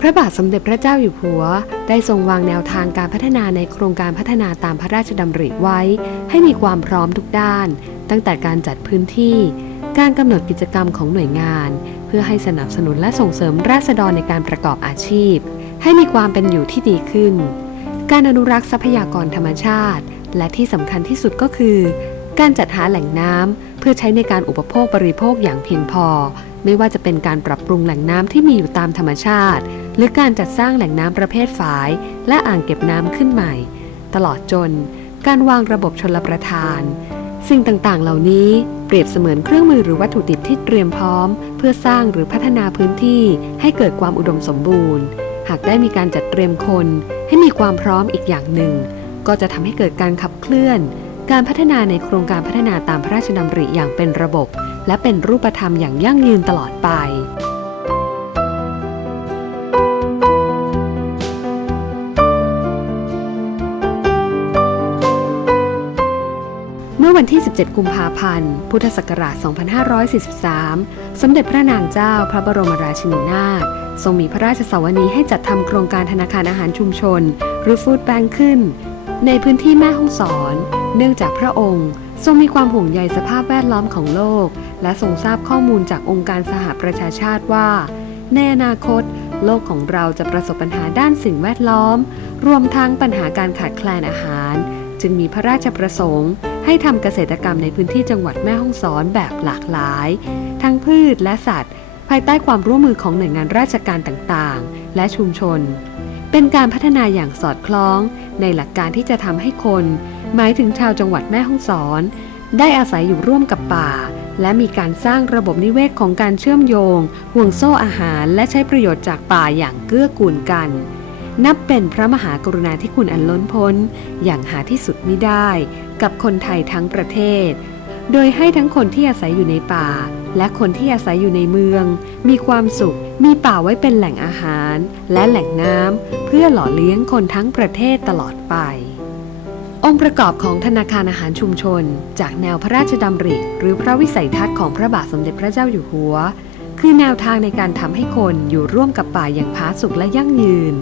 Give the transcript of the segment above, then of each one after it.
พระบาทสมเด็จพระเจ้าอยู่หัว ได้ทรงวางแนวทางการพัฒนาในโครงการพัฒนาตามพระราชดำริไว้ ให้มีความพร้อมทุกด้าน ตั้งแต่การจัดพื้นที่ การกำหนดกิจกรรมของหน่วยงาน เพื่อให้สนับสนุนและส่งเสริมราษฎรในการประกอบอาชีพ ให้มีความเป็นอยู่ที่ดีขึ้น การอนุรักษ์ทรัพยากรธรรมชาติ และที่สำคัญที่สุดก็คือ การจัดหาแหล่งน้ำเพื่อใช้ในการอุปโภคบริโภคอย่างเพียงพอ ไม่ว่าจะเป็นการปรับปรุงแหล่งน้ำที่มีอยู่ตามธรรมชาติ รือการจัดสร้างแหล่งน้ำประเภทฝาย และอ่างเก็บน้ำขึ้นใหม่ ตลอดจนการวางระบบชลประทาน สิ่งต่างๆ เหล่านี้เปรียบเสมือนเครื่องมือหรือวัตถุดิบที่เตรียมพร้อม เพื่อสร้างหรือพัฒนาพื้นที่ให้เกิดความอุดมสมบูรณ์ หากได้มีการจัดเตรียมคน ให้มีความพร้อมอีกอย่างหนึ่ง ก็จะทำให้เกิดการขับเคลื่อน การพัฒนาในโครงการพัฒนาตามพระราชดำริอย่างเป็นระบบ และเป็นรูปธรรมอย่างยั่งยืนตลอดไป อวันที่ 17 กุมภาพันธ์ พุทธศักราช 2543 สมเด็จพระนางเจ้าพระบรมราชินีนาถทรงมีพระราชสวนีให้จัดทำโครงการธนาคารอาหารชุมชน หรือฟู้ดแบงค์ขึ้น ในพื้นที่แม่ฮ่องสอน เนื่องจากพระองค์ ทรงมีความห่วงใยสภาพแวดล้อมของโลก และทรงทราบข้อมูลจากองค์การสหประชาชาติว่า ในอนาคต โลกของเราจะประสบปัญหาด้านสิ่งแวดล้อม รวมทั้งปัญหาการขาดแคลนอาหาร จึงมีพระราชประสงค์ ให้ทำเกษตรกรรมในพื้นที่จังหวัดแม่ฮ่องสอนแบบหลากหลาย ทั้งพืชและสัตว์ ภายใต้ความร่วมมือของหน่วยงานราชการต่างๆ และชุมชน เป็นการพัฒนาอย่างสอดคล้อง ในหลักการที่จะทำให้คน หมายถึงชาวจังหวัดแม่ฮ่องสอน ได้อาศัยอยู่ร่วมกับป่า และมีการสร้างระบบนิเวศของการเชื่อมโยง ห่วงโซ่อาหาร และใช้ประโยชน์จากป่าอย่างเกื้อกูลกัน นับเป็นพระมหากรุณาธิคุณอันล้นพ้น อย่างหาที่สุดมิได้ กับคนไทยทั้งประเทศ โดยให้ทั้งคนที่อาศัยอยู่ในป่า และคนที่อาศัยอยู่ในเมือง มีความสุข มีป่าไว้เป็นแหล่งอาหาร และแหล่งน้ำเพื่อหล่อเลี้ยงคนทั้งประเทศตลอดไป องค์ประกอบของธนาคารอาหารชุมชน จากแนวพระราชดำริ หรือพระวิสัยทัศน์ของพระบาทสมเด็จพระเจ้าอยู่หัว คือแนวทางในการทำให้คนอยู่ร่วมกับป่าอย่างผาสุกและยั่งยืน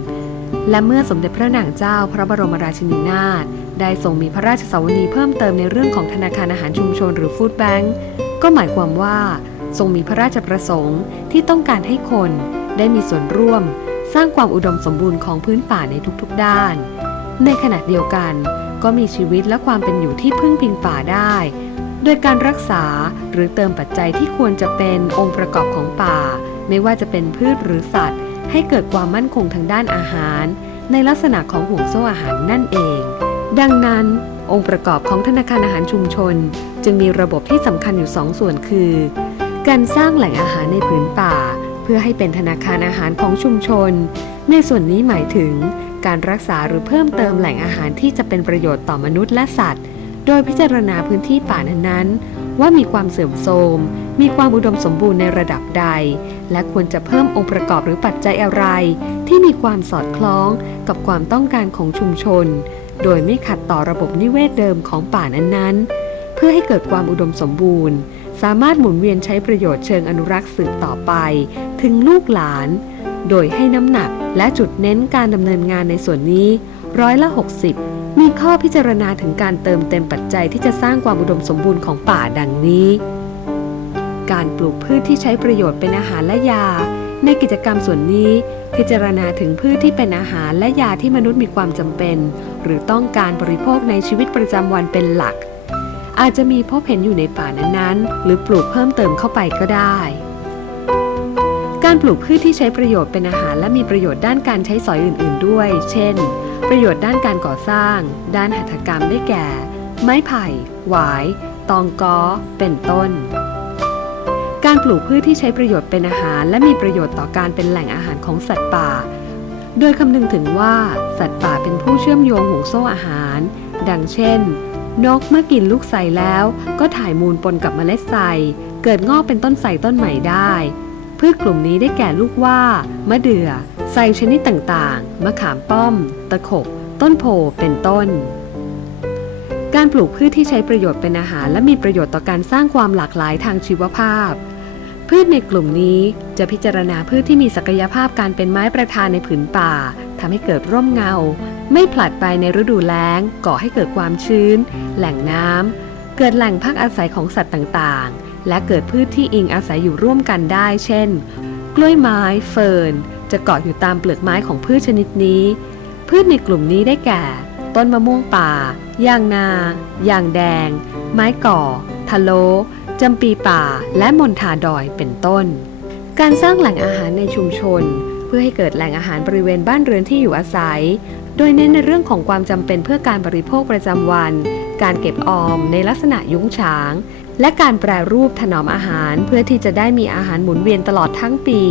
และเมื่อสมเด็จพระนางเจ้าพระบรมราชินีนาถได้ทรงมีพระราชสวนีเพิ่มเติมในเรื่องของธนาคารอาหารชุมชนหรือฟู้ดแบงก์ก็หมายความว่า ทรงมีพระราชประสงค์ที่ต้องการให้คนได้มีส่วนร่วม สร้างความอุดมสมบูรณ์ของพื้นป่าในทุกๆด้าน ในขณะเดียวกัน ก็มีชีวิตและความเป็นอยู่ที่พึ่งพิงป่าได้ โดยการรักษาหรือเติมปัจจัยที่ควรจะเป็นองค์ประกอบของป่า ไม่ว่าจะเป็นพืชหรือสัตว์ ให้เกิดความมั่นคงทางด้านอาหาร ในลักษณะของห่วงโซ่อาหารนั่นเอง ดังนั้น องค์ประกอบของธนาคารอาหารชุมชน จึงมีระบบที่สำคัญอยู่สองส่วนคือ การสร้างแหล่งอาหารในผืนป่า เพื่อให้เป็นธนาคารอาหารของชุมชน ในส่วนนี้หมายถึง การรักษาหรือเพิ่มเติมแหล่งอาหารที่จะเป็นประโยชน์ต่อมนุษย์และสัตว์ โดยพิจารณาพื้นที่ป่านั้นๆ ว่ามีความเสื่อมโทรม มีความอุดมสมบูรณ์ในระดับใด และควรจะเพิ่มองค์ประกอบหรือปัจจัยอะไร ที่มีความสอดคล้องกับความต้องการของชุมชน โดยไม่ขัดต่อระบบนิเวศเดิมของป่านั้นๆ เพื่อให้เกิดความอุดมสมบูรณ์ สามารถหมุนเวียนใช้ประโยชน์เชิงอนุรักษ์สืบต่อไป ถึงลูกหลาน โดยให้น้ำหนักและจุดเน้นการดำเนินงานในส่วนนี้ ร้อยละ 60 มีข้อพิจารณาถึงการเติมเต็มปัจจัยที่จะสร้างความอุดมสมบูรณ์ของป่าดังนี้ การปลูกพืชที่ใช้ประโยชน์เป็นอาหารและยา ในกิจกรรมส่วนนี้ พิจารณาถึงพืชที่เป็นอาหารและยาที่มนุษย์มีความจำเป็น หรือต้องการบริโภคในชีวิตประจำวันเป็นหลัก อาจจะมีพบเห็นอยู่ในป่านั้นๆ หรือปลูกเพิ่มเติมเข้าไปก็ได้การปลูกพืชที่ใช้ประโยชน์เป็นอาหารและมีประโยชน์ด้านการใช้สอยอื่น ๆ ด้วย เช่น ประโยชน์ด้านการก่อสร้าง ด้านหัตถกรรมได้แก่ ไม้ไผ่ หวาย ตองกอ เป็นต้น การปลูกพืชที่ใช้ประโยชน์เป็นอาหาร และมีประโยชน์ต่อการเป็นแหล่งอาหารของสัตว์ป่า โดยคำนึงถึงว่าสัตว์ป่าเป็นผู้เชื่อมโยงห่วงโซ่อาหาร ดังเช่น นกเมื่อกินลูกไทรแล้วก็ถ่ายมูลปนกับเมล็ดไทรเกิดงอกเป็นต้นไทรต้นใหม่ได้ พืชกลุ่มนี้ได้แก่ลูกว่า มะเดื่อไทรชนิดต่างๆ มะขามป้อม ตะขบ ต้นโพเป็นต้น การปลูกพืชที่ใช้ประโยชน์เป็นอาหาร และมีประโยชน์ต่อการสร้างความหลากหลายทางชีวภาพ พืชในกลุ่มนี้จะพิจารณาพืชที่มีศักยภาพการเป็นไม้ประธานในผืนป่าทำให้เกิดร่มเงา ไม่ผลัดไปในฤดูแล้ง ก่อให้เกิดความชื้น แหล่งน้ำเกิดแหล่งพักอาศัยของสัตว์ต่างๆ และเกิดพืชที่อิงอาศัยอยู่ร่วมกันได้ เช่น กล้วยไม้ เฟิร์นจะเกาะอยู่ตามเปลือกไม้ของพืชชนิดนี้ พืชในกลุ่มนี้ได้แก่ ต้นมะม่วงป่า ยางนา ยางแดง ไม้ก่อ ทะโลจำปีป่า และมณฑาดอยเป็นต้น การสร้างแหล่งอาหารในชุมชน เพื่อให้เกิดแหล่งอาหารบริเวณบ้านเรือนที่อยู่อาศัย โดยเน้นในเรื่องของความจำเป็นเพื่อการบริโภคประจำวัน การเก็บออมในลักษณะยุ้งฉาง และการแปรรูปถนอมอาหารเพื่อที่จะได้มีอาหารหมุนเวียนตลอดทั้งปี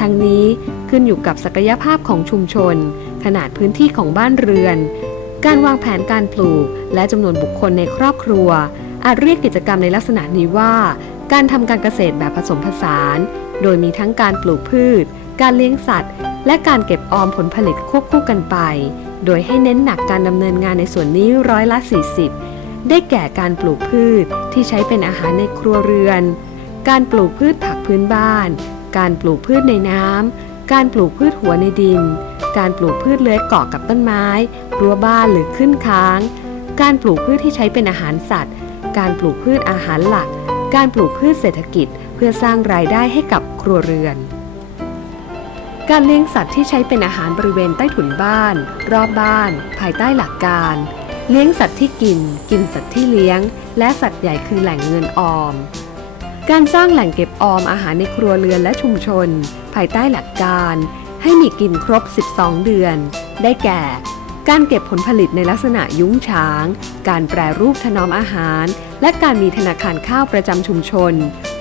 ทั้งนี้ขึ้นอยู่กับศักยภาพของชุมชน ขนาดพื้นที่ของบ้านเรือน การวางแผนการปลูก และจำนวนบุคคลในครอบครัว อาจเรียกกิจกรรมในลักษณะนี้ว่า การทำการเกษตรแบบผสมผสาน โดยมีทั้งการปลูกพืช การเลี้ยงสัตว์ และการเก็บออมผลผลิตควบคู่กันไป โดยให้เน้นหนักการดำเนินงานในส่วนนี้ร้อยละ 40 ได้แก่การปลูกพืชที่ใช้เป็นอาหารในครัวเรือน การปลูกพืชผักพื้นบ้าน การปลูกพืชในน้ำ การปลูกพืชหัวในดิน การปลูกพืชเลื้อยเกาะกับต้นไม้ รั้วบ้านหรือขึ้นค้าง การปลูกพืชที่ใช้เป็นอาหารสัตว์ การปลูกพืชอาหารหลัก การปลูกพืชเศรษฐกิจ เพื่อสร้างรายได้ให้กับครัวเรือน การเลี้ยงสัตว์ที่ใช้เป็นอาหารบริเวณใต้ถุนบ้าน รอบบ้าน ภายใต้หลักการ เลี้ยงสัตว์ที่กิน กินสัตว์ที่เลี้ยง และสัตว์ใหญ่คือแหล่งเงินออม การสร้างแหล่งเก็บออมอาหารในครัวเรือนและชุมชน ภายใต้หลักการ ให้มีกินครบ 12 เดือน ได้แก่ การเก็บผลผลิตในลักษณะยุ้งฉาง การแปรรูปถนอมอาหาร และการมีธนาคารข้าวประจำชุมชน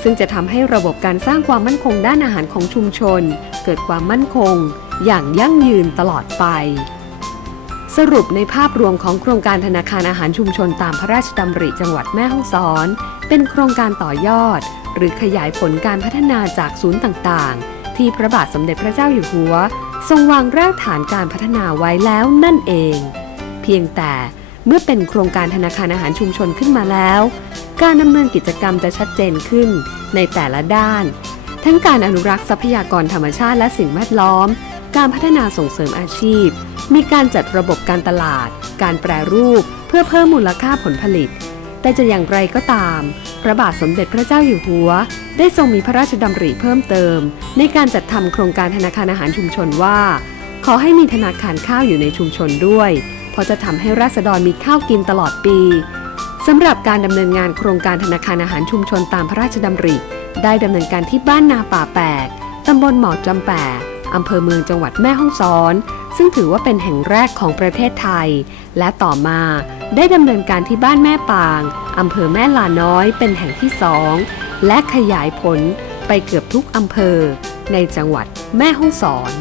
ซึ่งจะทำให้ระบบการสร้างความมั่นคงด้านอาหารของชุมชน เกิดความมั่นคง อย่างยั่งยืนตลอดไปสรุปในภาพรวมของโครงการธนาคารอาหารชุมชนตามพระราชดำริจังหวัดแม่ฮ่องสอน เป็นโครงการต่อยอด หรือขยายผลการพัฒนาจากศูนย์ต่างๆ ที่พระบาทสมเด็จพระเจ้าอยู่หัว ทรงวางรากฐานการพัฒนาไว้แล้วนั่นเอง เพียงแต่เมื่อเป็นโครงการธนาคารอาหารชุมชนขึ้นมาแล้ว การดำเนินกิจกรรมจะชัดเจนขึ้นในแต่ละด้าน ทั้งการอนุรักษ์ทรัพยากรธรรมชาติและสิ่งแวดล้อม การพัฒนาส่งเสริมอาชีพ มีการจัดระบบการตลาด การแปรรูป เพื่อเพิ่มมูลค่าผลผลิต แต่จะอย่างไรก็ตาม พระบาทสมเด็จพระเจ้าอยู่หัว ได้ทรงมีพระราชดำริเพิ่มเติม ในการจัดทำโครงการธนาคารอาหารชุมชนว่า ขอให้มีธนาคารข้าวอยู่ในชุมชนด้วย เพราะจะทำให้ราษฎรมีข้าวกินตลอดปีสำหรับการดำเนินงานโครงการธนาคารอาหารชุมชนตามพระราชดำริ ได้ดำเนินการที่บ้านนาป่าแปกตำบลหมอจำแปะ อำเภอเมืองจังหวัดแม่ฮ่องสอน ซึ่งถือว่าเป็นแห่งแรกของประเทศไทย และต่อมาได้ดำเนินการที่บ้านแม่ปางอำเภอแม่ลาน้อยเป็นแห่งที่สองและขยายผลไปเกือบทุกอำเภอในจังหวัดแม่ฮ่องสอน